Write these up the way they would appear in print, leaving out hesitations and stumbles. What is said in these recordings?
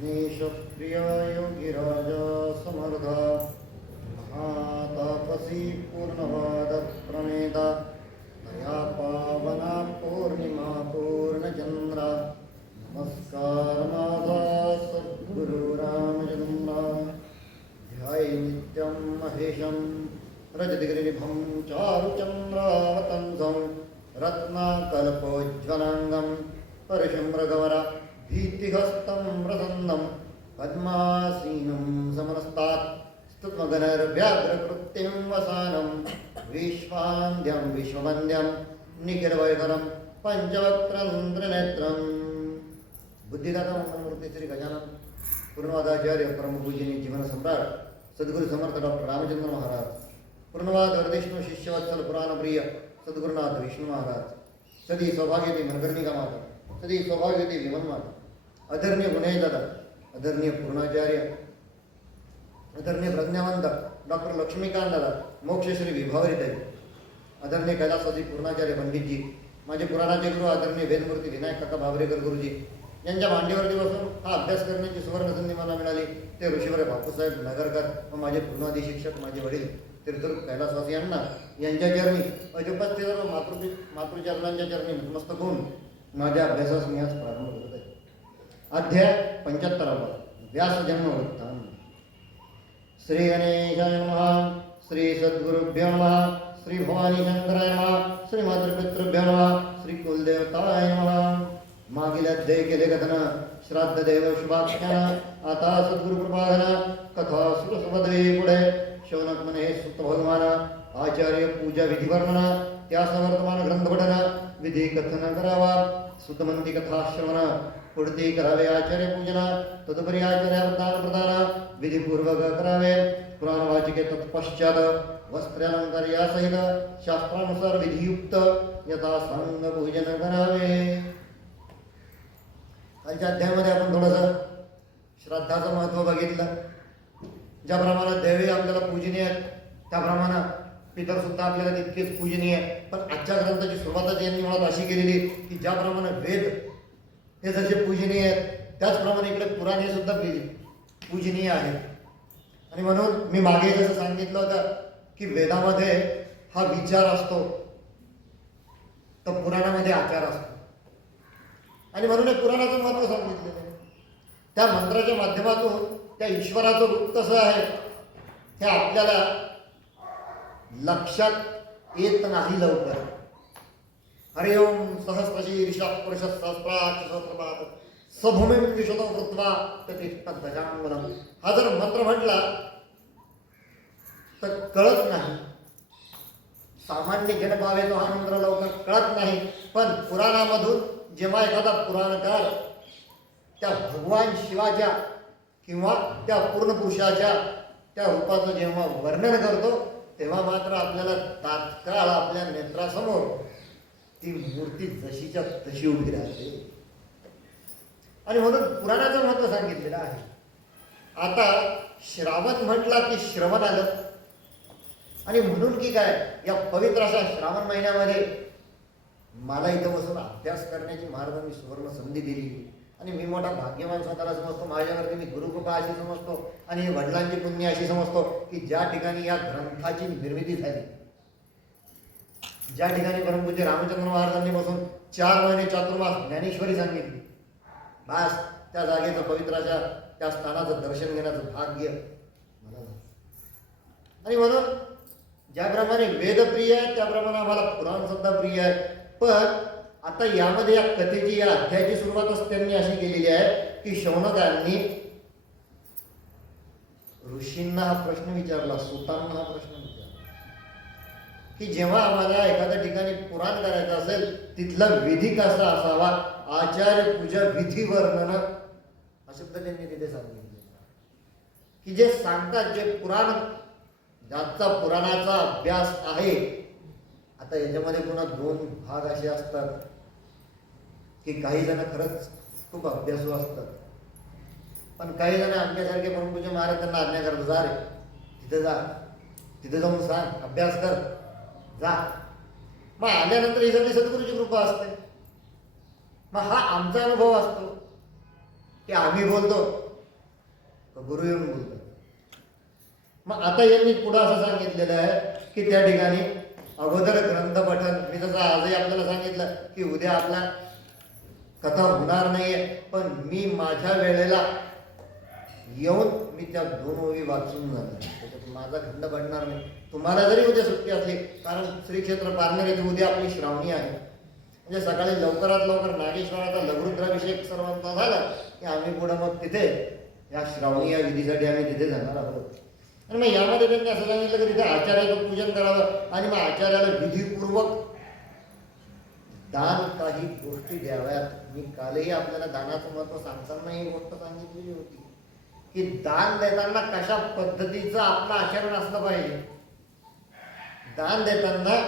ज्ञेशप्रिय योगिराज समर्थ महातापसी पूर्णवाद प्रणेता दया पावना पौर्णिमा पूर्णचंद्र नमस्कार माझा सद्गुरु रामचंद्र ध्याये नित्यं महेशं रजतगिरिनिभं चारुचंद्रावतंसं रत्नाकल्पोज्ज्वलांगं परशुम्रगवरा भीतिहस्तं प्रसन्नं पद्मासीनं समनस्तात् स्तुत्मगणैर्व्याघ्रकृत्यं वसानं विश्वान्द्यं विश्ववन्द्यं निखिलवैखरं पंचवक्त्रं त्रिनेत्रं बुद्धिदाता मंगलमूर्ती श्री गजानन पूर्णवादाचार्य परमपूजनीय जीवन सम्राट सद्गुरु समर्थ डॉक्टर रामचंद्र महाराज, पूर्णवाद हरदेष्णू शिष्यवत्सल पुराणप्रिय सद्गुरुनाथ विष्णू महाराज, सदी सौभाग्यवती मनकर्णिका माता, सदी सौभाग्यवती विमल माता, आदरणीय गुणेश दादा, आदरणीय पूर्णाचार्य, आदरणीय प्रज्ञावंत डॉक्टर लक्ष्मीकांत दादा, मोक्षश्री विभावरीताई, आदरणीय कैलासवासी पूर्णाचार्य पंडितजी, माझे पुराणाचे गुरु आदरणीय वेदमूर्ती विनायक काका भावरेकर गुरुजी यांच्या मांडीवरती बसून हा अभ्यास करण्याची सुवर्ण संधी मला मिळाली ते ऋषीवर बापूसाहेब नगरकर व माझे पूर्णाधी शिक्षक माझे वडील तीर्थरूप कैलासवासी यांना यांच्या चरणी अजोपात मातृचरणांच्या चरणी नतमस्तक होऊन माझ्या अभ्यासास मी आज प्रारंभ करत आहे. अध्याय 75 व्यासजन्म वृत्तांत. श्री गणेशाय नमः, श्री सद्गुरुभ्यो नमः, श्री भवानी शंकराय नमः, श्री मातृपितृभ्यो नमः, श्री कुलदेवताय नमः. मागील अध्याय केले कथन श्राद्ध देव शुभाख्यान. आता सद्गुरु कृपाघन कथा सुरसुमदवे पुढे शौनक म्हणे हे सुत भगवान आचार्य पूजा विधी वर्णन त्यास वर्तमान ग्रंथ पठन विधी कथन करावा. सुतमंती कथा श्रवण पुढती करावे आचार्य पूजन तदुपरी आचार्य वृत्तान प्रदान विधिपूर्वक करावे. पुराण वाचिके तत्पश्चात वस्त्रालंकार यासहित शास्त्रानुसार विधियुक्त यथा सांग पूजन करावे. आजच्या अध्यायामध्ये आपण थोडंसं श्राद्धाचं महत्त्व बघितलं. ज्याप्रमाणे देवे आपल्याला पूजनीय आहेत त्याप्रमाणे पितर सुद्धा आपल्याला तितकेच पूजनीय आहे. पण आजच्या ग्रंथाची सुरुवातच यांनी मुळात अशी केलेली की ज्याप्रमाणे वेद हे जसे पूजनीय आहेत त्याचप्रमाणे इकडे पुराण हे सुद्धा पूजनीय आहे. आणि म्हणून मी मागे जसं सांगितलं होतं की वेदामध्ये हा विचार असतो तर पुराणामध्ये आचार असतो. आणि म्हणून हे पुराणाचं महत्त्व सांगितलेलं आहे. त्या मंत्राच्या माध्यमातून त्या ईश्वराचं रूप कसं आहे हे आपल्याला लक्षात येत नाही लवकर. हरि ओम सहस्रशीर्ष पुरुष सहस्राक्ष सभूमिं विशदो कृत्वा ततिष्ठद्गजाननं. हा जर मंत्र म्हटला तर कळत नाही. सामान्य जनभावे तो हा मंत्र लवकर कळत नाही. पण पुराणामधून जेव्हा एखादा पुराणकार त्या भगवान शिवाच्या किंवा त्या पूर्ण पुरुषाच्या त्या रूपाचं जेव्हा वर्णन करतो तेव्हा मात्र आपल्याला तात्काळ आपल्या नेत्रासमोर ती मूर्ती जशीच्या तशी उभी राहते. आणि म्हणून पुराणाचं महत्त्व सांगितलेलं आहे. आता श्रावण म्हटला की श्रवण आलं. आणि म्हणून की काय या पवित्र अशा श्रावण महिन्यामध्ये मला इथं बसून अभ्यास करण्याची महाराजांनी सुवर्ण संधी दिली. आणि मी मोठा भाग्यवान स्वतःला समजतो. माझ्यावरती मी गुरुकृपा अशी समजतो आणि वडिलांची पुण्य अशी समजतो की ज्या ठिकाणी या ग्रंथाची निर्मिती झाली, ज्या ठिकाणी परमपूज्य रामचंद्र महाराजांनी बसून 4 महिने चातुर्मास ज्ञानेश्वरी सांगितली, बस त्या जागेचं पवित्राच्या त्या स्थानाचं दर्शन घेण्याचं भाग्य मला झालं. आणि म्हणून ज्याप्रमाणे वेद प्रिय आहे त्याप्रमाणे आम्हाला पुराण सुद्धा प्रिय आहे. पण आता यामध्ये या कथेची या अध्यायाची सुरुवातच त्यांनी अशी केलेली आहे की शौनकांनी ऋषींना हा प्रश्न विचारला, सुतांना हा प्रश्न विचारला की जेव्हा आम्हाला एखाद्या ठिकाणी पुराण करायचं असेल तिथला विधी कसा असावा, आचार्य पूजा विधी वर्णन हा शब्द त्यांनी तिथे सांगितले की जे सांगतात जे पुराण ज्याचा पुराणाचा अभ्यास आहे. आता याच्यामध्ये पुन्हा 2 भाग असे असतात की काही जण खरंच खूप अभ्यासू असतात पण काही जण आमच्यासारखे परमपूज्य महाराज त्यांना आज्ञा करतात, जा रे तिथे जा, तिथे जाऊन सांग, अभ्यास कर, जा. मग आल्यानंतर ही सगळी सद्गुरूची कृपा असते. मग हा आमचा अनुभव असतो की आम्ही बोलतो गुरु येऊन बोलतात. मग आता यांनी पुढं असं सांगितलेलं आहे की त्या ठिकाणी अगोदर ग्रंथ पठण, मी जसं आजही आपल्याला सांगितलं की उद्या आपला कथा होणार नाहीये, पण मी माझ्या वेळेला येऊन मी त्या 2 ओवी वाचून जाणार, त्याच्यात माझा खंड पडणार नाही. तुम्हाला जरी उद्या सुट्टी असली, कारण श्री क्षेत्र पारनेर येथे उद्या आपली श्रावणी आहे, म्हणजे सकाळी लवकरात लवकर नागेश्वराचा लघुरुद्राभिषेक सर्वांचा झाला की आम्ही पुढं मग तिथे या श्रावणी या विधीसाठी आम्ही तिथे जाणार आहोत. आणि मग यामध्ये त्यांनी असं सांगितलं की तिथे आचार्याचं पूजन करावं आणि मग आचार्याला विधीपूर्वक दान काही गोष्टी द्याव्यात. मी कालही आपल्याला दानाचं महत्व सांगताना ही गोष्ट सांगितलेली होती की दान देताना कशा पद्धतीचं आपलं आचरण असलं पाहिजे. दान देताना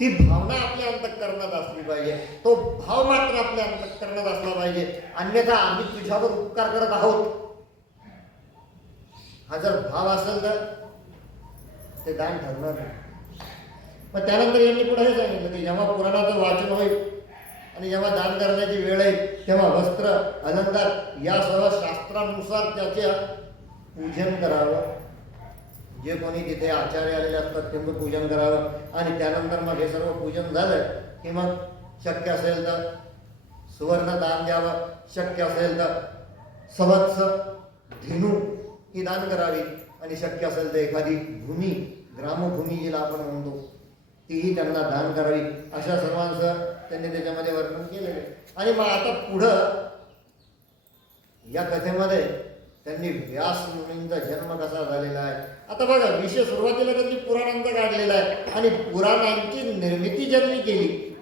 ती भावना आपल्या अंतःकरणात असली पाहिजे, तो भाव मात्र आपल्या अंतःकरणात असला पाहिजे. अन्यथा आम्ही तुझ्यावर उपकार करत आहोत हा जर भाव असेल तर ते दान ठरणार नाही. मग त्यानंतर यांनी पुढे हे सांगितलं की जेव्हा पुराणाचं वाचन होईल आणि जेव्हा दान करण्याची वेळ येईल तेव्हा वस्त्र अलंकार यासह शास्त्रानुसार त्याचे पूजन करावं. जे कोणी तिथे आचार्य आलेले असतात त्यांचं पूजन करावं आणि त्यानंतर मग हे सर्व पूजन झालं की मग शक्य असेल तर सुवर्ण दान द्यावं, शक्य असेल तर सवत्स धेनू ही दान करावी आणि शक्य असेल तर एखादी भूमी, ग्रामभूमी जिला आपण म्हणतो, तीही त्यांना दान करावी. अशा सर्वांचं त्यांनी त्याच्यामध्ये वर्णन केलेलं आहे. आणि मग आता पुढं या कथेमध्ये त्यांनी व्यास मुनींचा जन्म कसा झालेला आहे. आता बघा, विषय सुरुवातीला त्यांनी पुराणांचा काढलेला आहे आणि पुराणांची निर्मिती ज्यांनी केली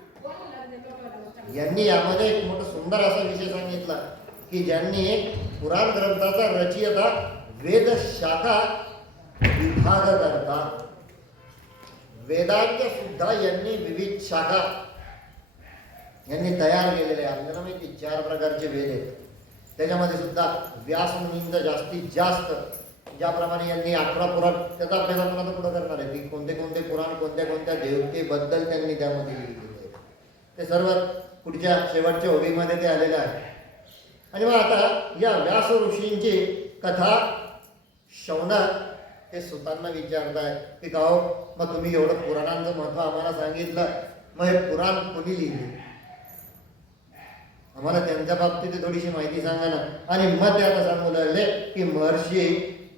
यांनी यामध्ये एक मोठा सुंदर असा विषय सांगितला की ज्यांनी पुराण ग्रंथाचा रचयिता, वेद शाखा विभाग करता, वेदांच्या सुद्धा यांनी विविध शाखा यांनी तयार केलेले आहे. आपल्याला माहिती 4 प्रकारचे वेद आहेत, त्याच्यामध्ये सुद्धा व्यास मुनींचा जास्तीत जास्त, ज्याप्रमाणे यांनी 18 पुराण, त्याचा अभ्यास आपण आता पुढे करणार आहे की कोणते कोणते पुराण कोणत्या कोणत्या देवतेबद्दल त्यांनी त्यामध्ये लिहिलेले आहे, ते सर्व पुढच्या शेवटच्या ओवीमध्ये ते आलेलं आहे. आणि मग आता या व्यास ऋषींची कथा शौनक हे सुतांना विचारताय की गाव, मग तुम्ही एवढं पुराणांचं महत्व आम्हाला सांगितलं, मग हे पुराण कोणी लिहिले, आम्हाला त्यांच्या बाबतीत थोडीशी माहिती सांगा ना. आणि मग ते आता सांगू लागले की महर्षी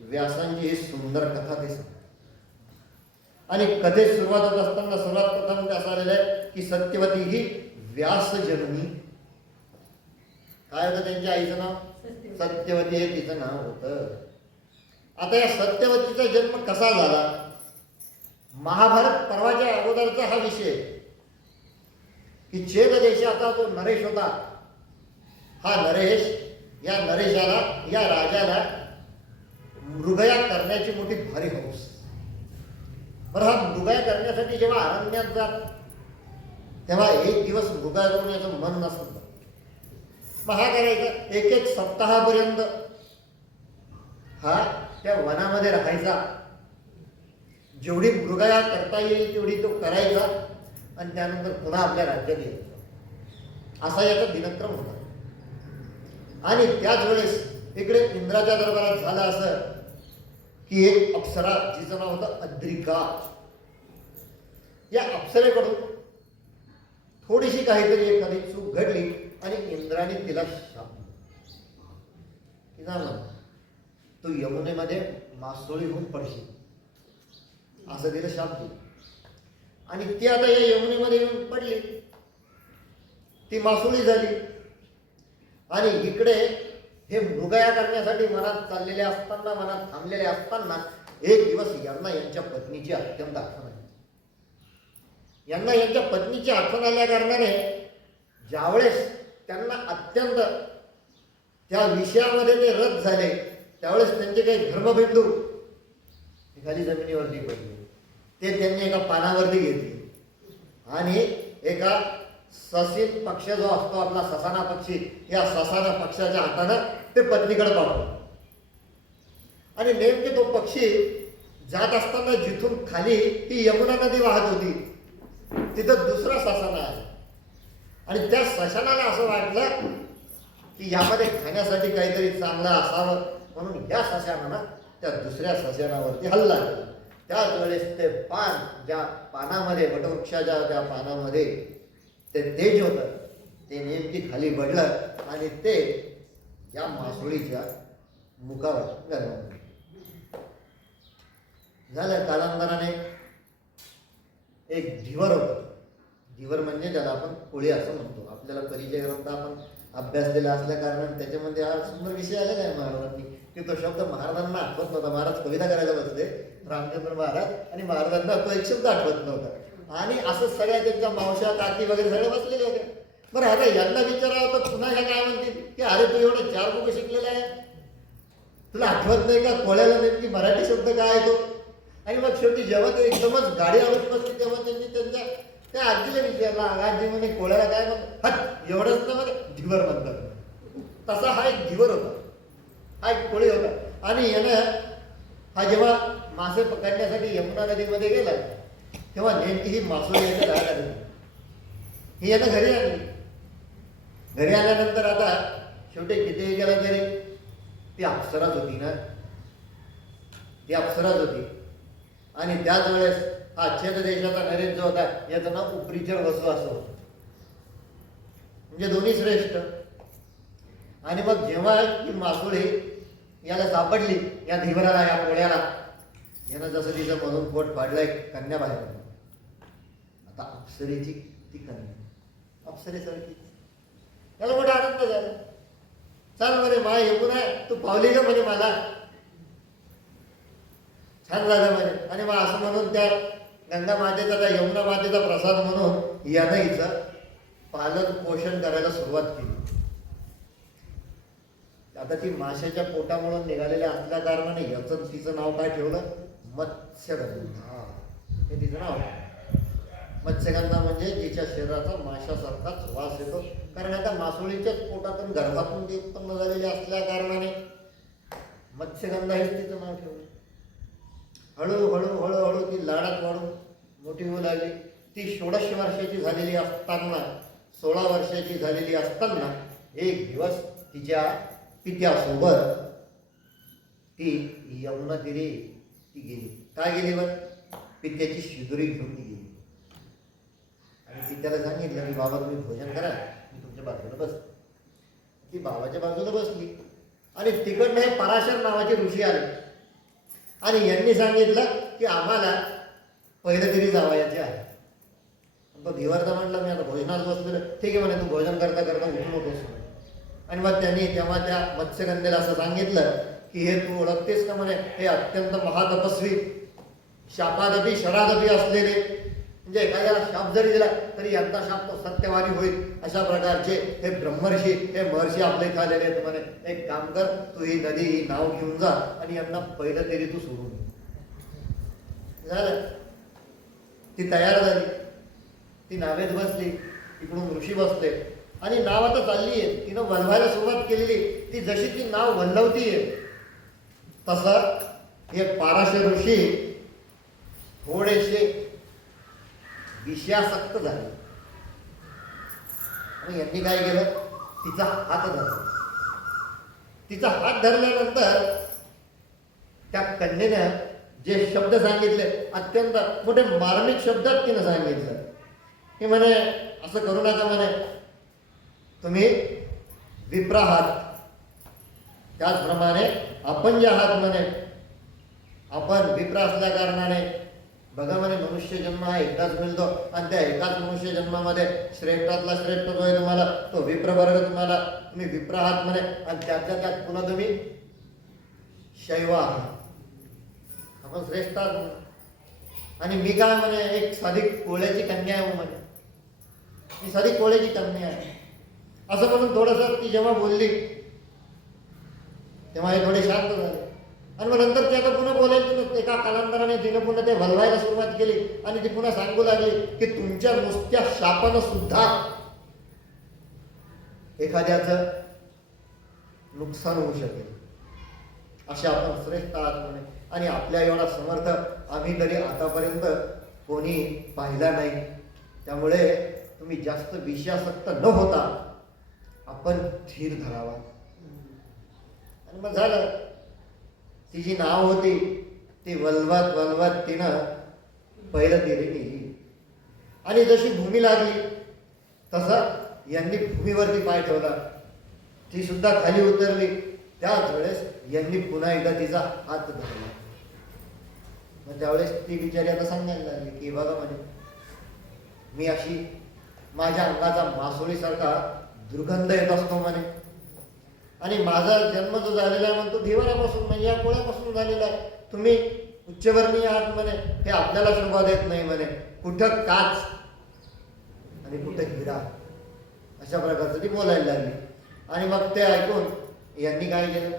व्यासांची ही सुंदर कथा ते सांग. आणि कथेत सुरुवात होत असताना सर्वात प्रथम ते असं आलेलं आहे की सत्यवती ही व्यास जननी. काय होतं त्यांच्या आईचं नाव? सत्यवती हे तिचं नाव होतं. आता या सत्यवतीचा जन्म कसा झाला? महाभारत पर्वाच्या अगोदरचा हा विषय की चेद देशाचा जो नरेश होता, हा नरेश, या नरेशाला, या राजाला मृगया करण्याची मोठी भारी हौस. बरं, हा मृगया करण्यासाठी जेव्हा अरण्यात जात तेव्हा एक दिवस मृगया करून याचं मन नसतं. मग हा करायचा, एक सप्ताहापर्यंत हा त्या वनामध्ये राहायचा, जेवढी मृगया करता येईल तेवढी तो करायचा आणि त्यानंतर पुन्हा आपल्या राज्यात यायचा. असा याचा दिनक्रम होता. आणि त्याच वेळेस इकडे इंद्राच्या दरबारात झालं असं की एक अप्सरा, जिचं नाव होतं अद्रिका, या अप्सरेकडून थोडीशी काहीतरी एखादी चूक घडली आणि इंद्राने तिला शाप दिला, तू यमुनेमध्ये मासोळी होऊन पडशील, असं तिला शाप दिला. आणि ती आता या यमुनेमध्ये येऊन पडली, ती मासोळी झाली. आणि इकडे हे मृगया करण्यासाठी मनात चाललेले असताना, मनात थांबलेले असताना एक दिवस यांना यांच्या पत्नीची अत्यंत आठवण आली. यांना यांच्या पत्नीची आठवण आल्या कारणाने ज्यावेळेस त्यांना अत्यंत त्या विषयामध्ये ते रत झाले, त्यावेळेस त्यांचे काही धर्मबिंदू खाली जमिनीवरती पडले. ते त्यांनी एका पानावरती घेतले आणि एका ससीन पक्ष जो असतो आपला ससाना पक्षी, या ससाना पक्षाच्या हातानं ते पत्नीकडे पाठवलं. आणि नेमके तो पक्षी जात असताना जिथून खाली ती यमुना नदी वाहत होती, तिथं दुसरा ससाना आला. आणि त्या ससानाला असं वाटलं की यामध्ये खाण्यासाठी काहीतरी चांगलं असावं म्हणून या सस्यानं ना त्या दुसऱ्या सस्यानावरती हल्ला केला. त्याच वेळेस ते पान, ज्या पानामध्ये, वटवृक्षाच्या त्या पानामध्ये ते तेज होतं, ते नेमकी खाली पडलं आणि ते या मासोळीच्या मुखावर गरमलं. झालं. कालांतराने एक धिवर होतं. धिवर म्हणजे ज्याला आपण कोळी असं म्हणतो. आपल्याला परिचय ग्रंथ आपण अभ्यासलेला असल्या कारणाने त्याच्यामध्ये हा सुंदर विषय आलेला आहे महाराजांनी, की तो शब्द महाराजांना आठवत नव्हता. महाराज कविता करायला बसले, रामचंद्र महाराज, आणि महाराजांना तो एक शब्द आठवत नव्हता. आणि असं सगळ्या त्यांच्या मावशा, काकी वगैरे सगळे बसलेले होते. बरं, आता यांना विचारावं तर पुन्हा ह्या काय म्हणतील की अरे तू एवढे 4 बुक शिकलेला आहे, तुला आठवत नाही का कोळ्याला नेमकी मराठी शब्द काय आहे तो? आणि मग शेवटी जेव्हा ते एकदमच गाडी आवडत बसली तेव्हा त्यांनी त्यांच्या त्या आजीला विचारला, आजी म्हणे कोळ्याला काय म्हणतात? हट, एवढंच ना म्हणे धिवर म्हणतात. तसा हा एक धिवर होता, हा एक कोळी होता. आणि यानं हा जेव्हा मासे पकडण्यासाठी यमुना नदीमध्ये गेला तेव्हा नेमकी ही मासोळी याच्या जायला लागली. ही यानं घरी आणली. घरी आल्यानंतर आता शेवटी कितीही गेला तरी ती अप्सराच होती ना, ती अप्सराच होती. आणि त्याच वेळेस हा छेद देशाचा नरेश जो होता याचं नाव उपरीचर वसू असं होतं, म्हणजे दोन्ही श्रेष्ठ. आणि मग जेव्हा ही मासोळी याला सापडली, या धिवराला, या कोळ्याला, यानं जसं तिचं म्हणून पोट फाडलंय, कन्या बाहेर आली. आता अप्सरेची ती कन्या, अप्सरेसारखी. त्याला मोठा आनंद झाला. चाल म्हणे मा येऊ ना, तू पावली का म्हणे मला, छान झालं म्हणे. आणि मग असं म्हणून त्या गंगा मातेचा, त्या यमुना मातेचा प्रसाद म्हणून यानं हिचं पालन पोषण करायला सुरुवात केली. आता ती माशाच्या पोटामुळे निघालेल्या असल्या कारणाने याचं तिचं नाव काय ठेवलं? मत्स्यगंधा. हे तिचं नाव. मत्स्यगंधा म्हणजे जिच्या शरीराचा माशासारखाच वास येतो. कारण आता मासोळीच्याच पोटातून, गर्भातून ती उत्पन्न झालेली असल्या कारणाने मत्स्यगंधा हेच तिचं नाव ठेवलं. हळूहळू हळूहळू ती लाडात वाढून मोठी होऊ लागली. ती 16 वर्षाची झालेली असताना, 16 वर्षाची झालेली असताना एक दिवस तिच्या पित्यासोबत ती यमुना तीरी ती गेली. काय गेली बरं? पित्याची शिदुरी घेऊन ती गेली. आणि पित्याला सांगितलं की बाबा तुम्ही भोजन करा, मी तुमच्या बाजूला बस. ती बाबाच्या बाजूला बसली. आणि तिकडनं हे पराशर नावाचे ऋषी आले आणि यांनी सांगितलं की आम्हाला पहिलं तरी जावयाचे आहे. तो धिवरचा म्हटलं मी आता भोजनात बसलेलं. ठीक आहे म्हणे, तू भोजन करता करता उठू नकोस. आणि मग त्यांनी तेव्हा त्या मत्स्यगंधेला असं सांगितलं की हे तू ओळखतेस का म्हणे, हे अत्यंत महातपस्वी, शापादपी शरादपी असलेले, म्हणजे एखाद्याला शाप जरी दिला तरी यांचा शाप तो सत्यवादी होईल अशा प्रकारचे हे ब्रह्मर्षी, हे महर्षी आपले इथं आलेले आहेत म्हणे. एक काम कर, तू ही नदी, ही नाव घेऊन जा आणि यांना पहिलं तरी तू सोडून झालं. ती तयार झाली. ती नावेत बसली, इकडून ऋषी बसले आणि नाव आता चालली आहे. तिनं वल्हायला सुरुवात केलेली. ती जशी ती नाव वल्हवतीये तसं हे पाराशर ऋषी थोडेसे विषयासक्त झाले. आणि यांनी काय केलं? तिचा हात धरला. तिचा हात धरल्यानंतर त्या कन्येनं जे शब्द सांगितले, अत्यंत मोठे मार्मिक शब्दात तिनं सांगितलं की म्हणे असं करू नका म्हणे, तुम्ही विप्र आहात, त्याचप्रमाणे आपण जे आहात म्हणे, आपण विप्र असल्या कारणाने बघा म्हणे मनुष्य जन्म हा एकदाच मिळतो आणि त्या एकाच मनुष्य जन्मामध्ये श्रेष्ठातला श्रेष्ठ जो आहे तुम्हाला तो विप्र वर्ग, तुम्ही विप्र आहात म्हणे. आणि त्यातल्या त्यात पुन्हा तुम्ही शैव आहात, आपण श्रेष्ठ आहात. आणि मी काय म्हणे एक साधी कोळ्याची कन्या आहे म्हणे, मी साधी कोळ्याची कन्या आहे असं म्हणून थोडंसं ती जेव्हा बोलली तेव्हा हे थोडे शांत झाले. आणि मग नंतर ते आता पुन्हा बोलायचं. एका कालांतराने तिनं पुन्हा ते भलवायला सुरुवात केली आणि ती पुन्हा सांगू लागली की तुमच्या नुसत्या शापानं सुद्धा एखाद्याचं नुकसान होऊ शकेल, असे आपण श्रेष्ठ आहात म्हणे. आणि आपल्या एवढा समर्थ आम्ही तरी आतापर्यंत कोणी पाहिला नाही. त्यामुळे तुम्ही जास्त विषयासक्त न होता आपण धीर धरावा. आणि मग झालं. तिची नाव होती, ती वल्वत वल्वत तिनं पहिलं तिरी नेली. आणि जशी भूमी लागली तसं यांनी भूमीवरती पाय ठेवला. ती सुद्धा खाली उतरली. त्याच वेळेस यांनी पुन्हा एकदा तिचा हात धरला. मग त्यावेळेस ती बिचारी आता सांगायला लागली की बघा म्हणे, मी अशी माझ्या अंगाचा मासोळीसारखा दुर्गंध येत असतो म्हणे, आणि माझा जन्म जो झालेला आहे म्हणतो धिवरापासून म्हणजे या पोळ्यापासून झालेला आहे. तुम्ही उच्चवर्णीय आहात म्हणे, हे आपल्याला शोभा देत नाही म्हणे. कुठं काच आणि कुठं हिरा, अशा प्रकारचं ती बोलायला लागली. आणि मग ते ऐकून यांनी काय केलं,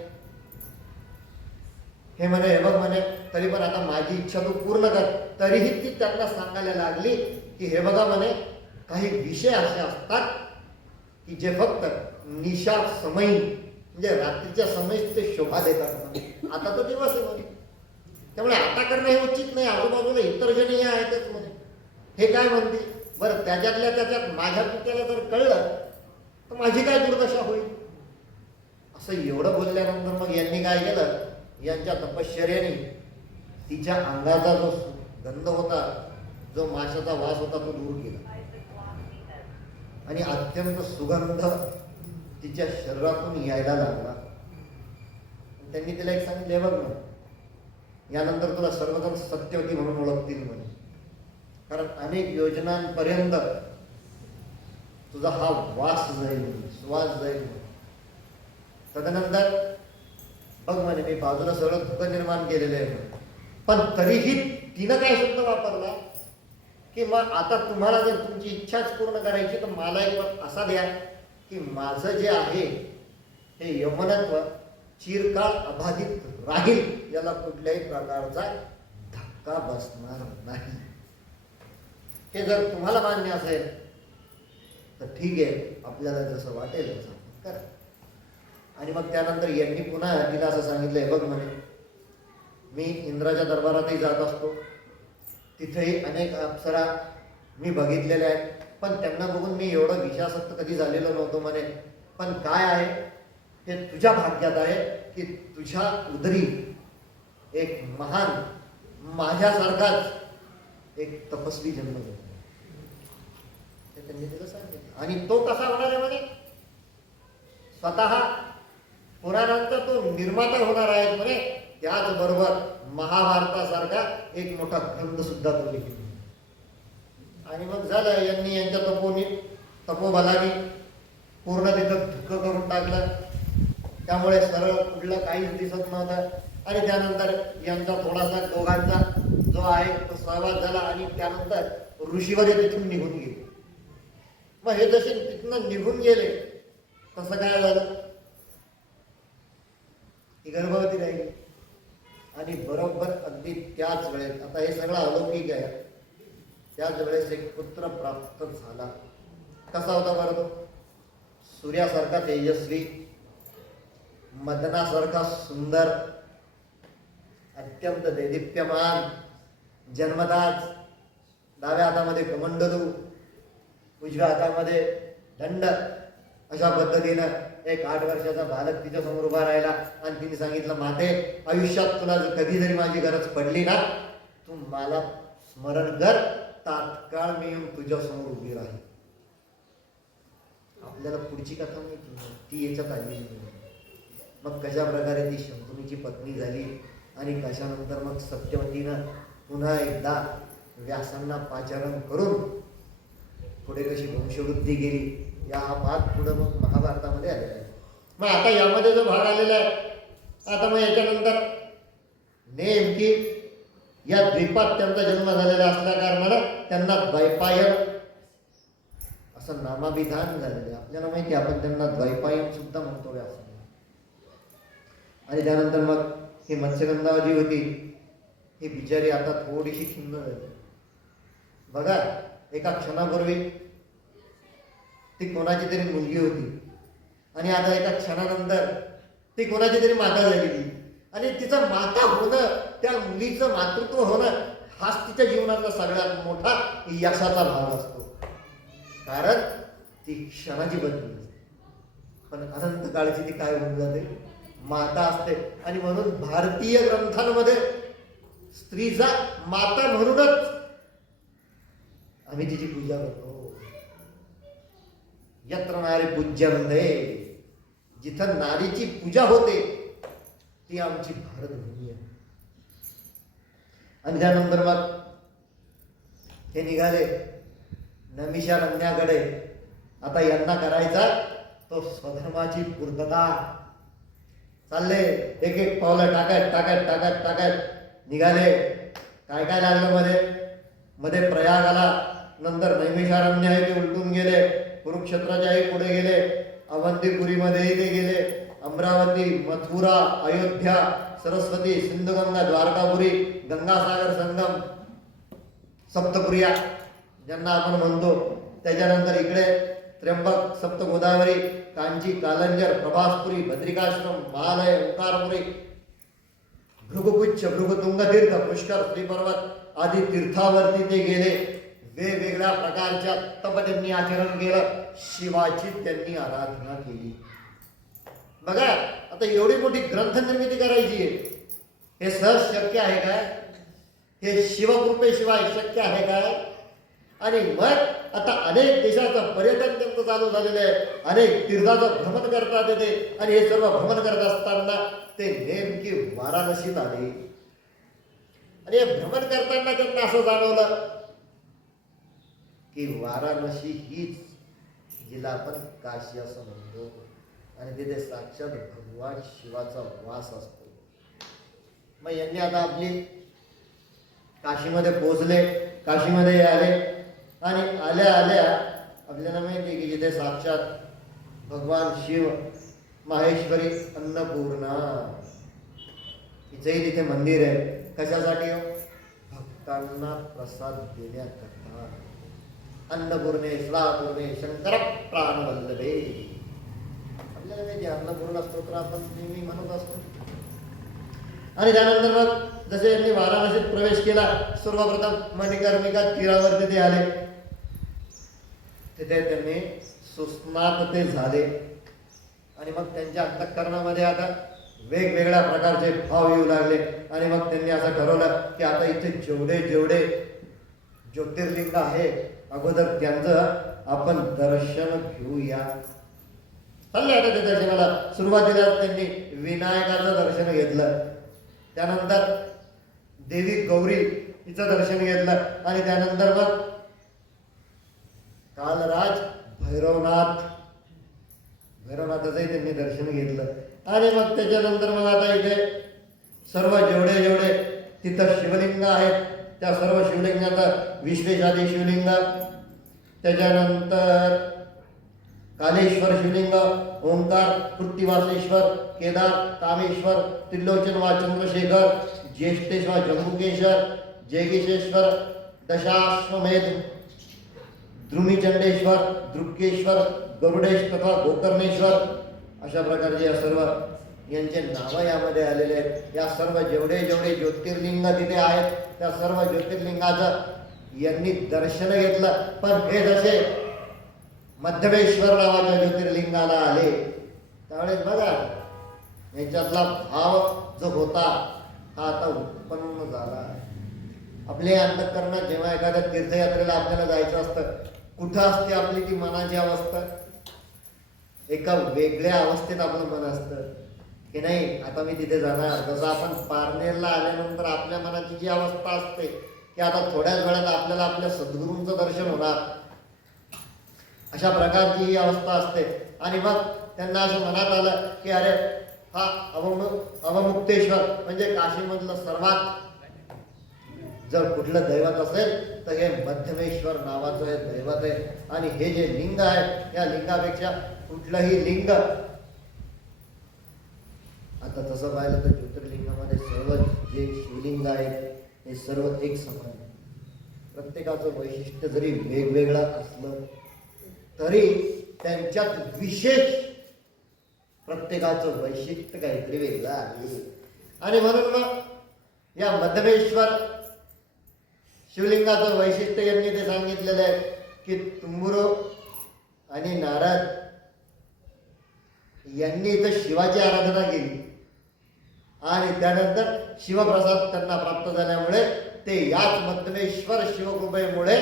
हे म्हणे हे बघ म्हणे, तरी पण आता माझी इच्छा तू पूर्ण कर. तरीही ती त्यांना सांगायला लागली की हे बघा म्हणे, काही विषय असे असतात की जे फक्त निशा समयी म्हणजे रात्रीच्या समयीच ते शोभा देतात. आता तो दिवस आहे म्हणे, त्यामुळे आता करणं हे उचित नाही. आजूबाजूला इतर जणही आहेतच म्हणे. हे काय म्हणते, बरं त्याच्यातल्या त्याच्यात माझ्या पित्याला जर कळलं तर माझी काय दुर्दशा होईल. असं एवढं बोलल्यानंतर मग यांनी काय केलं, यांच्या तपश्चर्याने तिच्या अंगाचा जो गंध होता, जो माशाचा वास होता, तो दूर केला आणि अत्यंत सुगंध तिच्या शरीरातून यायला लागला. त्यांनी तिला एक सांगितले, बघ ना, यानंतर तुला सर्वजण सत्यवती म्हणून ओळखतील म्हणे, कारण अनेक योजनांपर्यंत तुझा हा वास जाईल, श्वास जाईल. तदनंतर बघ म्हणे, मी बाजूला सगळं धुकं निर्माण केलेलं आहे, पण तरीही तिनं काय शब्द वापरला की मग आता तुम्हाला जर तुमची इच्छाच पूर्ण करायची तर मला एक असा द्या की माझं जे आहे हे यौवनत्व चिरकाळ अबाधित राहील, याला कुठल्याही प्रकारचा धक्का बसणार नाही. हे जर तुम्हाला मान्य असेल तर ठीक आहे, आपल्याला जसं वाटेल तसं करा. आणि मग त्यानंतर यांनी पुन्हा तिला असं सांगितलंय, बघ म्हणे, मी इंद्राच्या दरबारातही जात असतो, तिथेही अनेक अप्सरा मी बघितलेल्या आहेत, पण त्यांना बघून मी एवढं विषयासक्त कधी झालेलो नव्हतो म्हणे. पण काय आहे, हे तुझ्या भाग्यात आहे की तुझ्या उदरी एक महान माझ्यासारखाच एक तपस्वी जन्म घेतो. ते त्यांनी तिला सांगितलं. आणि तो कसा होणार आहे म्हणे, स्वतः पुराणांचा तो निर्माता होणार आहे म्हणे. त्याचबरोबर महाभारतासारखा एक मोठा ग्रंथ सुद्धा तो लिहिला. आणि मग झालं, यांनी यांच्या तपोबलाने पूर्ण तिथं धुक्क करून टाकलं. त्यामुळे सरळ कुठलं काहीच दिसत नव्हतं. आणि त्यानंतर यांचा थोडासा दोघांचा जो आहे तो सहवास झाला आणि त्यानंतर ऋषीवर तिथून निघून गेले. मग हे जसे तिथून निघून गेले तसं काय झालं, ती गर्भवती राहिली. आणि बरोबर अगदी त्याच वेळेस, आता हे सगळं अलौकिक आहे, त्याच वेळेस एक पुत्र प्राप्त झाला. कसा होता बरं तो, सूर्यासारखा तेजस्वी, मदनासारखा सुंदर, अत्यंत दैदिप्यमान, जन्मदाच, डाव्या हातामध्ये कमंडलू, उजव्या हातामध्ये दंड, अशा पद्धतीनं एक 8 वर्षाचा बालक तिच्या समोर उभा राहिला. आणि तिने सांगितलं, माते, आयुष्यात तुला कधी जरी माझी गरज पडली ना, तू मला स्मरण कर, तात्काळ मी येऊन तुझ्या समोर उभी राहील. आपल्याला पुढची कथा माहिती, ती याच्यात आली. मग कशा प्रकारे ती शंतनूची पत्नी झाली आणि कशानंतर मग सत्यवतीनं पुन्हा एकदा व्यासांना पाचारण करून पुढे कशी वंशवृद्धी केली, या हा भाग पुढं मग महाभारतामध्ये आलेला आहे. मग आता यामध्ये जो भाग आलेला आहे, आता मग याच्यानंतर नेमकी या द्वीपात त्यांचा जन्म झालेला असल्या कारणानं त्यांना द्वैपायन असं नामाभिधान झालेलं आहे. आपल्याला माहिती आहे, आपण त्यांना द्वैपायन सुद्धा म्हणतो व्यास. आणि त्यानंतर मग ही मत्स्यगंधा जी होती, ही बिचारी आता थोडीशी खिन्न झाली. बघा, एका क्षणापूर्वी ती कोणाची तरी मुलगी होती आणि आता एका क्षणानंतर ती कोणाची तरी माता झालेली. आणि तिचं माता होणं, त्या मुलीचं मातृत्व होणं, हाच तिच्या जीवनातला सगळ्यात मोठा यशाचा भाग असतो. कारण ती क्षणाची बदली, पण अनंत काळची ती काय होऊन जाते, माता असते. आणि म्हणून भारतीय ग्रंथांमध्ये स्त्रीचा माता म्हणूनच आम्ही तिची पूजा करतो. यत्र नारी पूज्यन्ते, जिथं नारीची पूजा होते ती आमची भारतभूमी आहे. आणि त्यानंतर मग हे निघाले नमिषारण्याकडे. आता यांना करायचा तो स्वधर्माची पूर्तता. चालले एक एक पावलं टाकत टाकत टाकत टाकत निघाले. काय काय लागलं मध्ये प्रयाग आला, नंतर नैमिषारण्य आहे ते उलटून गेले, कुरुक्षेत्राच्याही पुढे गेले, अवंतीपुरीमध्येही ते गेले, अमरावती, मथुरा, अयोध्या, सरस्वती, सिंधुगंगा, द्वारकापुरी, गंगासागर संगम, सप्तपुरिया ज्यांना आपण म्हणतो. त्याच्यानंतर इकडे त्र्यंबक, सप्त गोदावरी, कांची, कालंजर, प्रभासपुरी, बद्रिकाश्रम, महालय, ओंकारपुरी, भृगुपुच्छ, भृगुतुंग तीर्थ, पुष्कर, श्रीपर्वत आदी तीर्थावरती ते गेले. वेगवेगळ्या प्रकारच्या तप त्यांनी आचरण केलं. शिवाची त्यांनी आराधना केली. बघा आता एवढी मोठी ग्रंथ निर्मिती करायची आहे, हे सहज शक्य आहे काय? हे शिवकृपेशिवाय शक्य आहे काय? आणि मग आता अनेक देशाचं पर्यटन त्यांचं चालू झालेलं आहे, अनेक तीर्थाचं भ्रमण करतात येते. आणि हे सर्व भ्रमण करत असताना ते नेमकी वाराणसीत आले. आणि हे भ्रमण करताना त्यांना असं जाणवलं की वाराणसी हीच जिला आपण काशी असं म्हणतो, आणि तिथे साक्षात भगवान शिवाचा वास असतो. मग यांनी आता आपली काशीमध्ये पोहोचले, काशीमध्ये आले. आणि आल्या आल्या आपल्याला माहिती आहे की जिथे साक्षात भगवान शिव, माहेश्वरी, अन्नपूर्णा हिचंही तिथे मंदिर आहे. कशासाठी? भक्तांना प्रसाद देण्याकरता. अन्नपूर्णे श्लापूर्णे शंकर प्राणवल्लभे. आपल्याला माहिती अन्नपूर्णा स्तोत्र आपण नेहमी म्हणत असतो. आणि त्यानंतर मग जसे यांनी वाराणसीत प्रवेश केला, सर्वप्रथम मणिकर्णिका तीरावरती ते आले. तिथे त्यांनी सुस्नात ते झाले. आणि मग त्यांच्या अंतःकरणामध्ये आता वेगवेगळ्या प्रकारचे भाव येऊ लागले. आणि मग त्यांनी असं ठरवलं की आता इथे जेवढे जेवढे ज्योतिर्लिंग आहे अगोदर त्यांचं आपण दर्शन घेऊया. चालले आता ते दर्शनाला. सुरुवातीला त्यांनी विनायकाचं दर्शन घेतलं, त्यानंतर देवी गौरी हिचं दर्शन घेतलं, आणि त्यानंतर मग कालराज भैरवनाथाचंही त्यांनी दर्शन घेतलं. आणि मग त्याच्यानंतर मग आता इथे सर्व जेवढे जेवढे तिथं शिवलिंग आहेत त्या सर्व शिवलिंगाचं विश्वेशादी शिवलिंग, त्याच्यानंतर कालेश्वर शिवलिंग, ओंकार, कृत्तिवासेश्वर, केदार, कामेश्वर, त्रिलोचन वा चंद्रशेखर, ज्येष्ठेश्वर जम्बुकेश्वर, जयगिशेश्वर, दशाश्वमेध, द्रुमीचंडेश्वर, दृक्केश्वर, गरुडेश तथा गोकर्णेश्वर, अशा प्रकारचे या सर्व यांचे नावं यामध्ये आलेले आहेत. या सर्व जेवढे जेवढे ज्योतिर्लिंग तिथे आहेत त्या सर्व ज्योतिर्लिंगाचं यांनी दर्शन घेतलं. पण हे जसे मध्यमेश्वर नावाच्या ज्योतिर्लिंगाला आले त्यावेळेस बघा यांच्यातला भाव जो होता हा आता उत्पन्न झाला. आपल्या अंतःकरणात जेव्हा एखाद्या तीर्थयात्रेला आपल्याला जायचं असतं, कुठं असते आपली ती मनाची अवस्था? एका वेगळ्या अवस्थेत आपलं मन असतं की नाही आता मी तिथे जाणार. जसं आपण पारनेरला आल्यानंतर आपल्या मनाची जी अवस्था असते की आता थोड्याच वेळात आपल्याला आपल्या सद्गुरूंचं दर्शन होणार, अशा प्रकारची ही अवस्था असते. आणि मग त्यांना असं मनात आलं की अरे हा अवमुक्तेश्वर म्हणजे काशीमधलं सर्वात जर कुठलं दैवत असेल तर हे मध्यमेश्वर नावाचं हे दैवत आहे. आणि हे जे लिंग आहे या लिंगापेक्षा कुठलंही लिंग, आता तसं पाहिलं तर ज्योतिर्लिंगामध्ये सर्व जे शिवलिंग आहेत हे सर्व एक समान आहे. प्रत्येकाचं वैशिष्ट्य जरी वेगवेगळं असलं तरी त्यांच्यात विशेष प्रत्येकाचं वैशिष्ट्य काहीतरी वेगळं आहे. आणि म्हणून मग या मध्यमेश्वर शिवलिंगाचं वैशिष्ट्य यांनी ते सांगितलेलं आहे की तुंबुरो आणि नारद यांनी इथं शिवाची आराधना केली. आणि त्यानंतर शिवप्रसाद त्यांना प्राप्त झाल्यामुळे ते याच मध्यमेश्वर शिवकृपेमुळे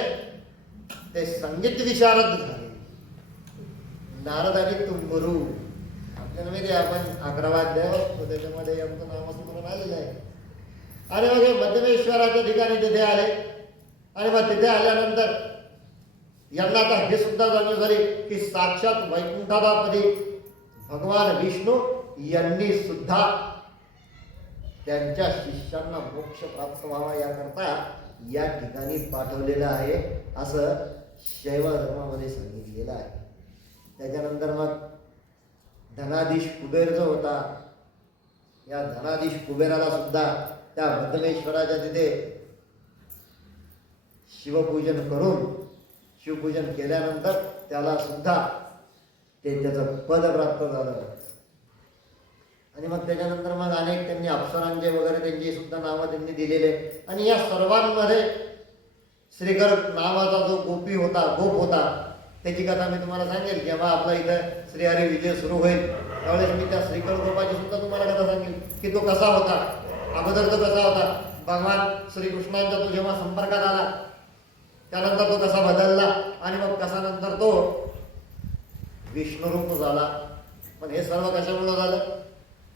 ते संगीत विशारद झाले. नारद आणि तुंबरू आपल्याला माहिती आहे, आपण 11वा अध्याय वाचतो, त्याच्यामध्ये आमचं नामस्मरण आलेलं आहे. आणि मग हे मध्यमेश्वराच्या ठिकाणी तिथे आले आणि मग तिथे आल्यानंतर यांना आता हे सुद्धा जाणीव झाली की साक्षात वैकुंठापदी भगवान विष्णू यांनी सुद्धा त्यांच्या शिष्यांना मोक्ष प्राप्त व्हावा याकरता या ठिकाणी पाठवलेलं आहे, असं शैव धर्मामध्ये सांगितलेलं आहे. त्याच्यानंतर मग धनाधीश कुबेर जो होता, या धनाधीश कुबेराला सुद्धा त्या मध्यमेश्वराच्या तिथे शिवपूजन करून, शिवपूजन केल्यानंतर त्याला सुद्धा ते त्याचं पद प्राप्त झालं. आणि मग त्याच्यानंतर मग अनेक त्यांनी अप्सरांचे वगैरे त्यांची सुद्धा नावं त्यांनी दिलेले. आणि या सर्वांमध्ये श्रीकर नावाचा जो गोपी होता, गोप होता, त्याची कथा मी तुम्हाला सांगेल. जेव्हा आपला इथं श्रीहरी विजय सुरू होईल त्यावेळेस मी त्या श्रीकर गोपाची सुद्धा तुम्हाला कथा सांगेल की तो कसा होता, अगोदर तो कसा होता, भगवान श्रीकृष्णांचा तो जेव्हा संपर्कात आला त्यानंतर तो कसा बदलला आणि मग कसा नंतर तो विष्णुरूप झाला. पण हे सर्व कशामुळे झालं,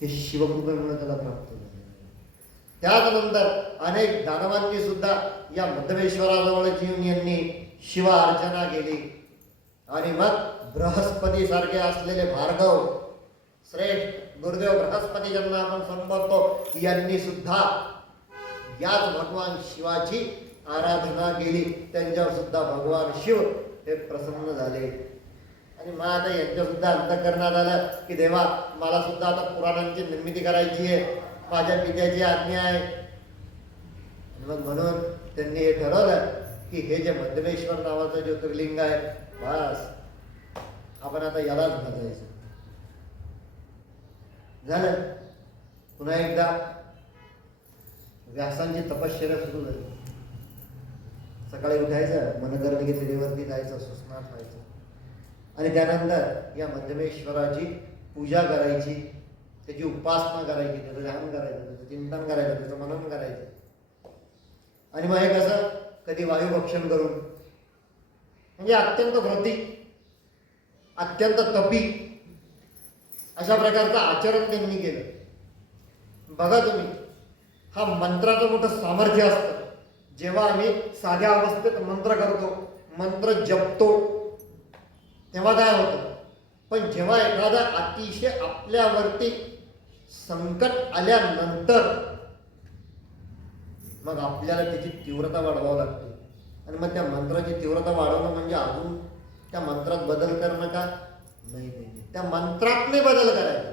हे शिवकृपेमुळे त्याला प्राप्त झालं. त्यानंतर अनेक दानवांनी सुद्धा या मध्यमेश्वराजवळ येऊन यांनी शिव अर्चना केली. आणि मग बृहस्पती सारखे असलेले भार्गव श्रेष्ठ गुरुदेव बृहस्पती ज्यांना आपण संबोधतो, यांनी सुद्धा याच भगवान शिवाची आराधना केली. त्यांच्यावर सुद्धा भगवान शिव हे प्रसन्न झाले. आणि मग आता यांच्या सुद्धा अंतःकरणात आलं की देवा, मला सुद्धा आता पुराणांची निर्मिती करायची आहे, माझ्या पित्याची आज्ञा आहे. मग म्हणून त्यांनी हे ठरवलं की हे जे मध्यमेश्वर नावाचं ज्योतिर्लिंग आहे, बस आपण आता यालाच बघायचं. झालं. पुन्हा एकदा व्यासांची तपश्चर्या सुरू झाली. सकाळी उठायचं, मनकर्णिकी तिरेवरती जायचं, सुस्नात व्हायचं आणि त्यानंतर या मध्यमेश्वराची पूजा करायची, त्याची उपासना करायची, त्याचं ध्यान करायचं, त्याचं चिंतन करायचं, त्याचं मनन करायचं. आणि मग हे कसं, कधी वायुभक्षण करून, म्हणजे अत्यंत व्रती, अत्यंत तपी अशा प्रकारचं आचरण त्यांनी केलं. बघा तुम्ही, हा मंत्राचं मोठं सामर्थ्य असतं. जेव्हा आम्ही साध्या अवस्थेत मंत्र करतो, मंत्र जपतो, तेव्हा काय होतं, पण जेव्हा एखादा अतिशय आपल्यावरती संकट आल्यानंतर मग आपल्याला त्याची तीव्रता वाढवावी लागते. आणि मग त्या मंत्राची तीव्रता वाढवणं म्हणजे अजून त्या मंत्रात बदल करणं का? नाही, त्या मंत्रात नाही बदल करायचा,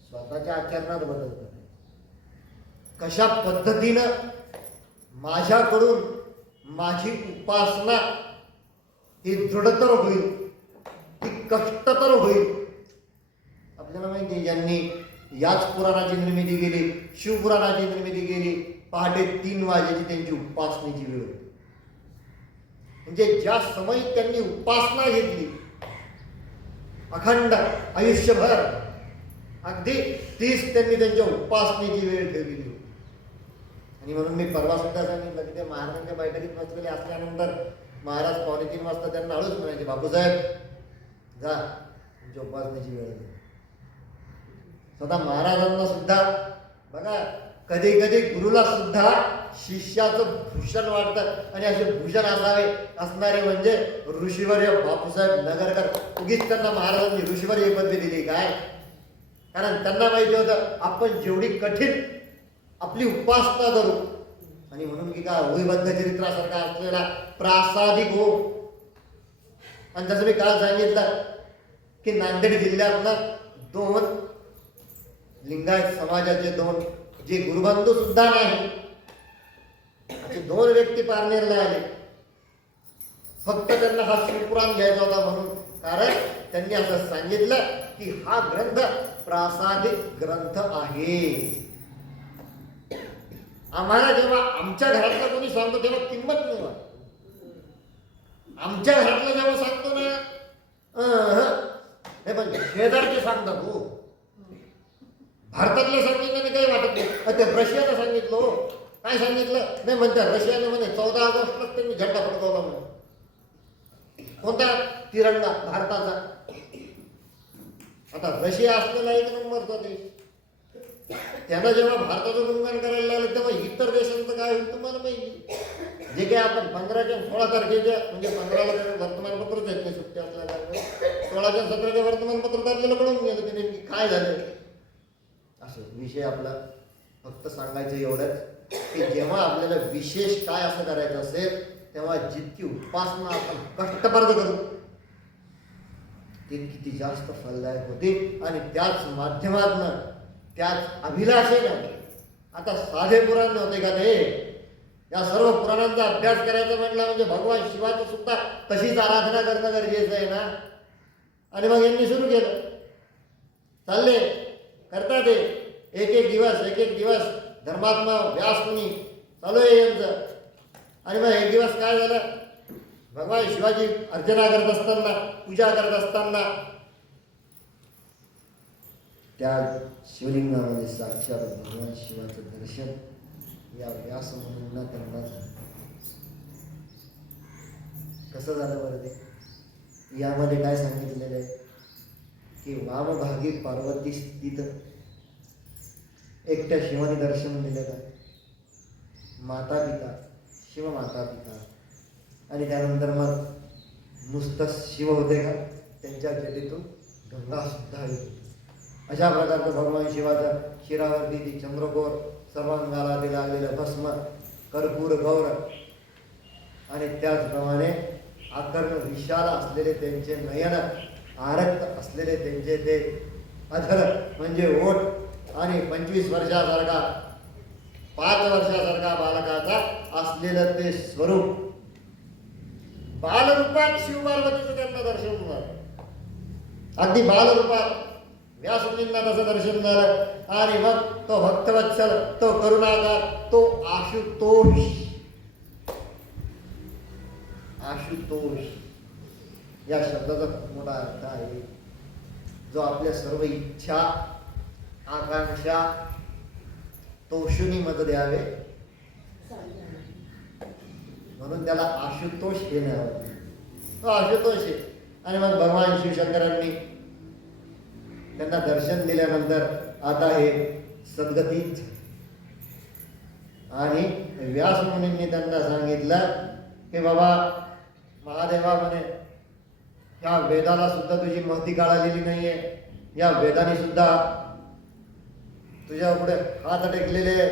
स्वतःच्या आचरणात बदल करायचा. कशा पद्धतीनं माझ्याकडून माझी उपासना ही दृढतर होईल, ही कष्टतर होईल. आपल्याला माहिती आहे, ज्यांनी याच पुराणाची निर्मिती केली, शिवपुराणाची निर्मिती केली, पहाटे 3 वाजेची त्यांची उपासनेची वेळ होती. म्हणजे ज्या समयी त्यांनी उपासना घेतली, अखंड आयुष्यभर अगदी 30 त्यांनी त्यांच्या उपासनेची वेळ ठेवलेली होती. आणि म्हणून मी परवा सुद्धा सांगितलं की ते महाराजांच्या बैठकीत बसलेले असल्यानंतर महाराज 2:45 वाजता त्यांना हळूच म्हणायचे, बापूसाहेब जा, तुमची उपासनेची वेळ आहे. स्वतः महाराजांना सुद्धा बघा, कधी कधी गुरुला सुद्धा शिष्याचं भूषण वाटतं. आणि असे भूषण असणारे म्हणजे ऋषीवर्य बापूसाहेब नगरकर. उगीच त्यांना महाराजांनी ऋषीवर्य ही पदवी दिली काय? कारण त्यांना माहिती होतं आपण जेवढी कठीण आपली उपासना करू, आणि म्हणून की काय होईबद्ध चरित्रासारखा असलेला प्रासादिक हो. आणि जसं मी काल सांगितलं की नांदेड जिल्ह्यातनं 2 लिंगायत समाजाचे 2 जे गुरुबंधू सुद्धा नाही असे 2 व्यक्ती पारनेरला आले. फक्त त्यांना हा शिवपुराण घ्यायचा होता म्हणून, कारण त्यांनी असं सांगितलं की हा ग्रंथ प्रासादिक ग्रंथ आहे. आम्हाला जेव्हा आमच्या घरातलं कोणी सांगतो तेव्हा किंमत नाही वाटत. आमच्या घरातलं जेव्हा सांगतो ना, हे पण शेजारचे सांगतात हो, भारतातल्या सांगितलं काही वाटत नाही. ते रशियानं सांगितलं हो. काय सांगितलं नाही म्हणतात रशियाने म्हणे 14 ऑगस्टलाच त्यांनी झेंडा फडकवला म्हणे. कोणता? तिरंगा भारताचा. आता रशिया असलेला एक नंबरचा देश, त्यानं जेव्हा भारताचं गुणगान करायला लागलं तेव्हा इतर देशांचं काय होईल तुम्हाला माहिती. जे काही आपण 15 किंवा 16 तारखेच्या म्हणजे 15ला वर्तमानपत्रच येत नाही सुट्टी असल्याकारणे 16 17 वर्तमानपत्रात आपल्याला कळून गेलं की नेमकी काय झालं. असं विषय आपला फक्त सांगायचं एवढंच की जेव्हा आपल्याला विशेष काय असं करायचं असेल तेव्हा जितकी उपासना आपण कष्टपर्यंत करू ते किती जास्त फलदायक होते. आणि त्याच माध्यमातनं त्याच अभिलाषेनं आता साधे पुराण नव्हते का ते, या सर्व पुराणांचा अभ्यास करायचा म्हटला म्हणजे भगवान शिवाचं सुद्धा तशीच आराधना करणं गरजेचं आहे ना. आणि मग यांनी सुरू केलं, चालले करतात ते एक एक दिवस धर्मात्मा व्यास मुनी चालू आहे यांचं. आणि मग एक दिवस काय झालं, भगवान शिवाजी अर्चना करत असताना पूजा करत असताना त्या शिवलिंगामध्ये साक्षात भगवान शिवाचं दर्शन या व्यास मुनींना त्यांना झालं. कसं झालं बरं ते, यामध्ये काय सांगितलेलं आहे की वामभागी पार्वती स्थित एकट्या शिवाने दर्शन दिलं का, माता पिता शिव माता पिता. आणि त्यानंतर मग नुसतं शिव होते का, त्यांच्या जटीतून गंगा सुद्धा येते. अशा प्रकारचं भगवान शिवाचं शिरावरती ती चंद्रकोर सर्वांगाला ते लागलेलं भस्म कर्पूर गौर आणि त्याचप्रमाणे आकर्ण विशाल असलेले त्यांचे नयन, आरक्त असलेले त्यांचे ते अधर म्हणजे ओठ आणि 25 वर्षासारखा 5 वर्षासारखा बालकाचा असलेलं ते स्वरूप, बालरूपात शिवपार्वतीचं त्यांना दर्शन झालं. अगदी बालरूपात व्यासमुनींना तसं दर्शन झालं. आणि मग तो भक्तवत्सल, तो करुणाकर, तो आशुतोष, आशुतोष या शब्दाचा खूप मोठा अर्थ आहे, जो आपल्या सर्व इच्छा आकांक्षा तोषुनी मत द्यावे म्हणून त्याला आशुतोष हे नाव, तो आशुतोष आहे. आणि मग भगवान शिवशंकरांनी त्यांना दर्शन दिल्यानंतर आता हे सद्गतीच. आणि व्यास मुनींनी त्यांना सांगितलं की बाबा महादेवा म्हणे या वेदाला सुद्धा तुझी महती कळालेली नाहीये, या वेदाने सुद्धा तुझ्या पुढे हात टेकलेले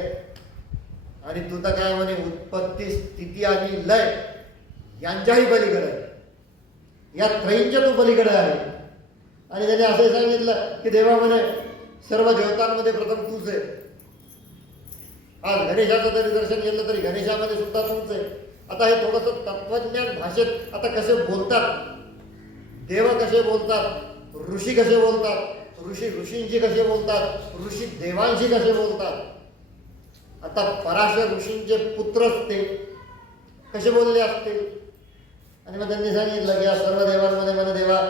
आणि तू तर काय म्हणे उत्पत्ती स्थिती आणि लय यांच्याही पलीकडे, या त्रयींच्या तू पलीकडे आहे. आणि त्याने असं सांगितलं की देवा म्हणे सर्व देवतांमध्ये प्रथम तूच आहे. आज गणेशाचं जरी दर्शन घेतलं तरी गणेशामध्ये सुद्धा तूच आहे. आता हे थोडंसं तत्वज्ञान भाषेत आता कसे बोलतात, देव कसे बोलतात, ऋषी कसे बोलतात, ऋषी ऋषींशी कसे बोलतात, ऋषी देवांशी कसे बोलतात. आता पराशर ऋषींचे पुत्रच ते कसे बोलले असतील. आणि मग त्यांनी सांगितलं की या सर्व देवांमध्ये मला देवा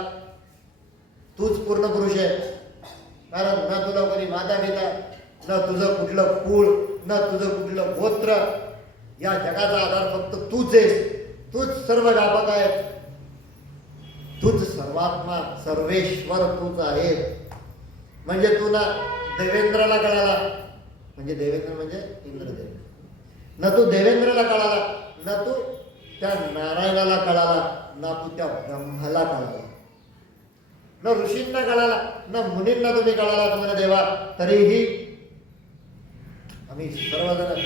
तूच पूर्ण पुरुष आहे, कारण न तुला कोणी माता पिता, न तुझं कुठलं कुळ, न तुझं कुठलं गोत्र, या जगाचा आधार फक्त तूच आहेस, तूच सर्व व्यापक आहे, तूच सर्वात्मा सर्वेश्वर तूच आहे. म्हणजे तू ना देवेंद्राला कळाला, म्हणजे देवेंद्र म्हणजे इंद्रदेव, न तू देवेंद्राला कळाला, न तू त्या नारायणाला कळाला, ना तू त्या ब्रह्माला कळाला, न ऋषींना कळाला, न मुनींना तुम्ही कळाला तुम्हाला देवा. तरीही आम्ही सर्वजण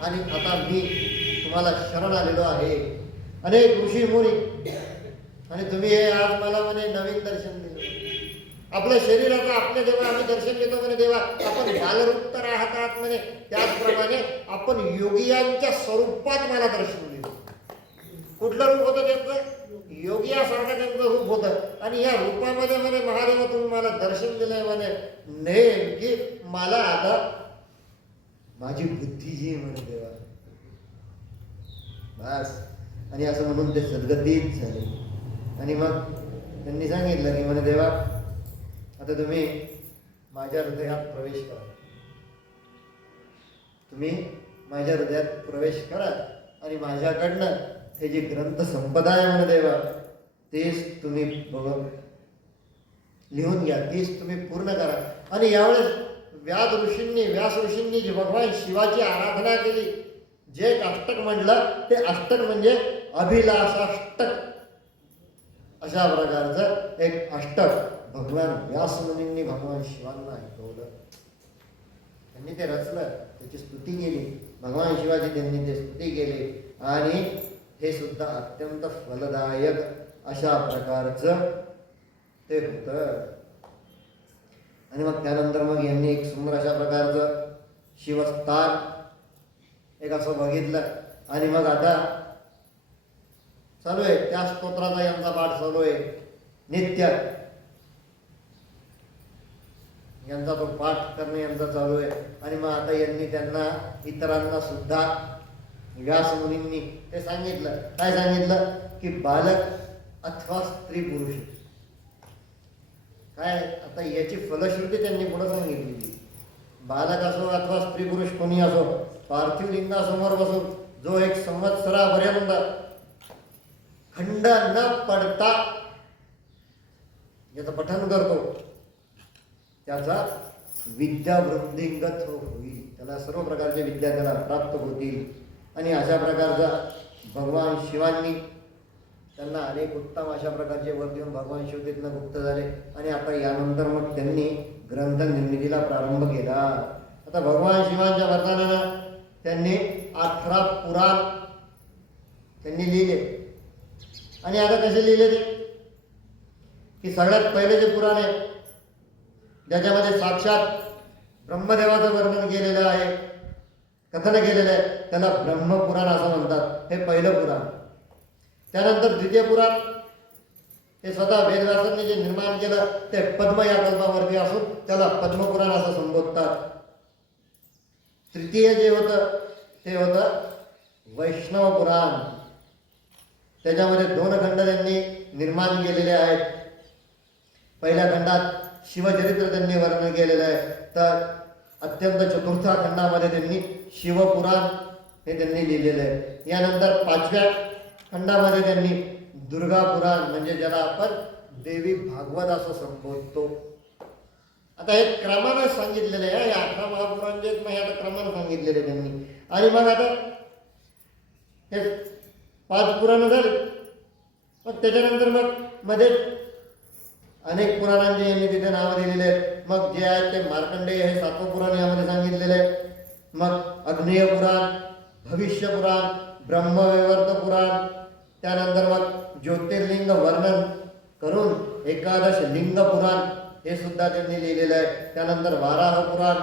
आणि आता मी तुम्हाला शरण आलेलो आहे, अनेक ऋषी मुनी, आणि तुम्ही हे आज मला म्हणे नवीन दर्शन दिलं. आपल्या शरीराचं आपल्या जेव्हा आम्ही दर्शन घेतो म्हणे देवा आपण बालरूप तर आहात म्हणे, त्याचप्रमाणे आपण योगियांच्या स्वरूपात मला दर्शन दिलं. कुठलं रूप होतं त्यांचं, योगियासारखं त्यांचं रूप होतं. आणि या रूपामध्ये म्हणे महादेव तुम्ही मला दर्शन दिलंय म्हणे, नेमकी मला आता माझी बुद्धी जी म्हणे देवा बस. आणि असं म्हणून ते सद्गतीच झाले. आणि मग त्यांनी सांगितलं की म्हणे देवा आता तुम्ही माझ्या हृदयात प्रवेश करा. तुम्ही माझ्या हृदयात प्रवेश करा आणि माझ्याकडनं हे जी ग्रंथ संपदा आहे म्हणून देवा, तेच तुम्ही लिहून घ्या, तीच तुम्ही पूर्ण करा. आणि यावेळेस व्यास ऋषींनी जी भगवान शिवाची आराधना केली, जे एक अष्टक म्हटलं ते अष्टक म्हणजे अभिलाषाष्टक. अशा प्रकारचं एक अष्टक भगवान व्यासमुनींनी भगवान शिवांना ऐकवलं. त्यांनी ते रचलं, त्याची स्तुती केली, भगवान शिवाची त्यांनी ते स्तुती केली. आणि हे सुद्धा अत्यंत फलदायक अशा प्रकारचं ते होतं. आणि मग त्यानंतर मग यांनी एक सुंदर अशा प्रकारचं शिवस्थान एक असं बघितलं. आणि मग आता चालू आहे त्या स्तोत्राचा यांचा पाठ चालू आहे नित्य. यांचा तो पाठ करणे यांचा चालू आहे. आणि मग आता यांनी त्यांना इतरांना सुद्धा व्यास मुनींनी ते सांगितलं. काय सांगितलं की बालक अथवा स्त्री पुरुष काय, आता याची फलश्रुती त्यांनी पुढे सांगितली. बालक असो अथवा स्त्री पुरुष कोणी असो, पार्थिव लिंगासमोर बसून जो एक संवत्सरापर्यंत खंड न पडता याचं पठण करतो, त्याचा विद्या वृद्धिंगत होईल, त्याला सर्व प्रकारच्या विद्या त्याला प्राप्त होतील. आणि अशा प्रकारचा भगवान शिवांनी त्यांना अनेक उत्तम अशा प्रकारचे वर देऊन भगवान शिव तिथनं गुप्त झाले. आणि आता यानंतर मग त्यांनी ग्रंथ निर्मितीला प्रारंभ केला. आता भगवान शिवांच्या वरदानानं त्यांनी 18 पुराण त्यांनी लिहिले. आणि आता कसे लिहिले ते की सगळ्यात पहिले जे पुराण आहे ज्याच्यामध्ये साक्षात ब्रह्मदेवाचं वर्णन केलेलं आहे, कथन केलेलं आहे, त्याला ब्रह्मपुराण असं म्हणतात. हे पहिलं पुराण. त्यानंतर द्वितीय पुराण हे स्वतः वेदव्यासांनी जे निर्माण केलं ते पद्म या कल्पावरती असून त्याला पद्मपुराण असं संबोधतात. तृतीय जे होतं ते होतं वैष्णव पुराण. त्याच्यामध्ये 2 खंड त्यांनी निर्माण केलेले आहेत. पहिल्या खंडात शिवचरित्र त्यांनी वर्णन केलेलं आहे, तर अत्यंत चतुर्था खंडामध्ये त्यांनी शिवपुराण हे त्यांनी लिहिलेलं आहे. यानंतर 5व्या खंडामध्ये त्यांनी दुर्गा पुराण म्हणजे ज्याला आपण देवी भागवत असं संबोधतो. आता हे क्रमानं सांगितलेलं आहे. हे 18 महापुराण जे आहेत हे आता क्रमानं सांगितलेले त्यांनी. आणि मग आता हे 5 पुराणं झाले. मग त्याच्यानंतर मग मध्ये अनेक पुराणांचे यांनी तिथे नावं दिलेले आहेत. मग जे आहेत ते मार्कंडेय हे 7वं पुराण यामध्ये सांगितलेलं आहे. मग अग्नेय पुराण, भविष्य पुराण, ब्रह्मवैवर्त पुराण, त्यानंतर मग ज्योतिर्लिंग वर्णन करून 11 लिंग पुराण हे सुद्धा त्यांनी लिहिलेलं आहे. त्यानंतर वाराह पुराण,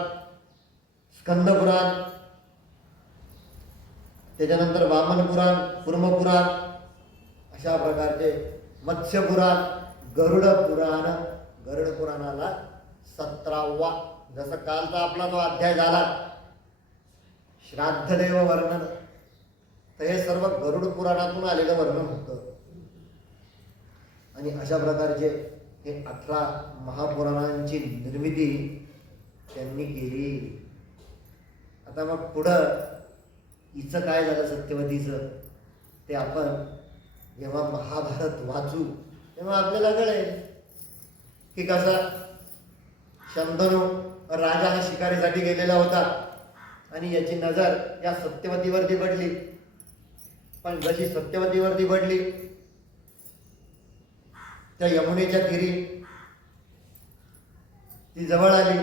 स्कंद पुराण, त्याच्यानंतर वामन पुराण, कुर्म पुराण, अशा प्रकारचे मत्स्य पुराण, गरुड पुराण. गरुड पुराणाला 17वा, जसं कालचा आपला जो अध्याय झाला श्राद्धदेव वर्णन, तर हे सर्व गरुड पुराणातून आलेलं वर्णन होतं. आणि अशा प्रकारचे हे 18 महापुराणांची निर्मिती त्यांनी केली. आता मग पुढं हिचं काय झालं सत्यवतीचं ते आपण जेव्हा महाभारत वाचू तेव्हा आपल्याला कळेल की कसा शंतनू राजा हा शिकारीसाठी गेलेला होता आणि याची नजर या सत्यवतीवरती पडली. पण जशी सत्यवतीवरती पडली त्या यमुनेच्या तीरी ती जवळ आली,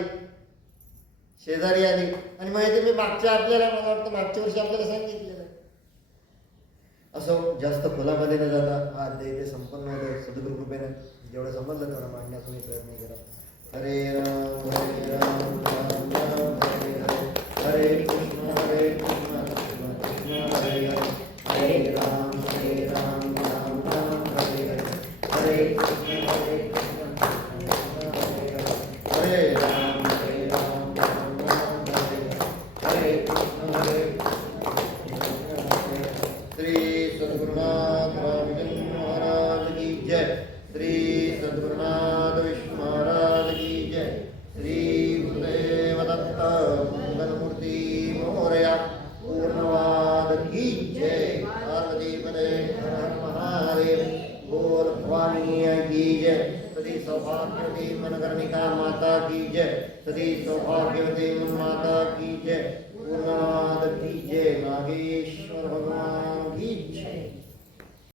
शेजारी आली. आणि माहिती मी मागच्या आपल्याला मला वाटतं मागच्या वर्षी आपल्याला सांगितलेलं असं जास्त खोलामध्ये न जाता हा अध्याय ते संपन्न होतं. सद्गुरु कृपेने जेवढं समजलं तेवढं मांडण्याचा मी प्रयत्न केला. हरे राम हरे राम राम राम हरे हरे, हरे कृष्ण कृष्ण कृष्ण हरे हरे, हरे राम राम राम हरे हरे, हरे कृष्ण कृष्ण हरे हरे, हरे राम राम राम हरे हरे, हरे कृष्ण हरे श्री सद्गुरुनाथ रामचंद्र महाराज की जय. श्री सद्गुरुनाथ विष्णु महाराज की जय. श्री जय। पार्वती पते हर हर महादेव। बोल भवानी की जय। सती सौभाग्यवती मनकर्णिका माता की जय। सती सौभाग्यवती मन माता की